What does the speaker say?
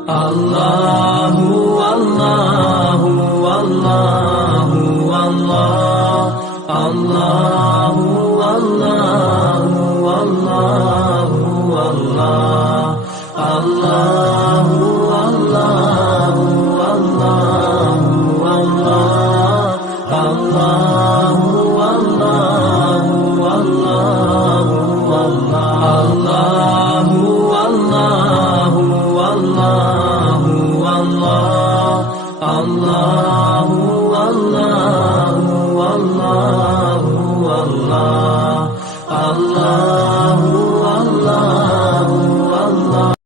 الله والله والله والله الله والله والله والله الله والله والله والله الله والله والله والله الله والله والله والله الله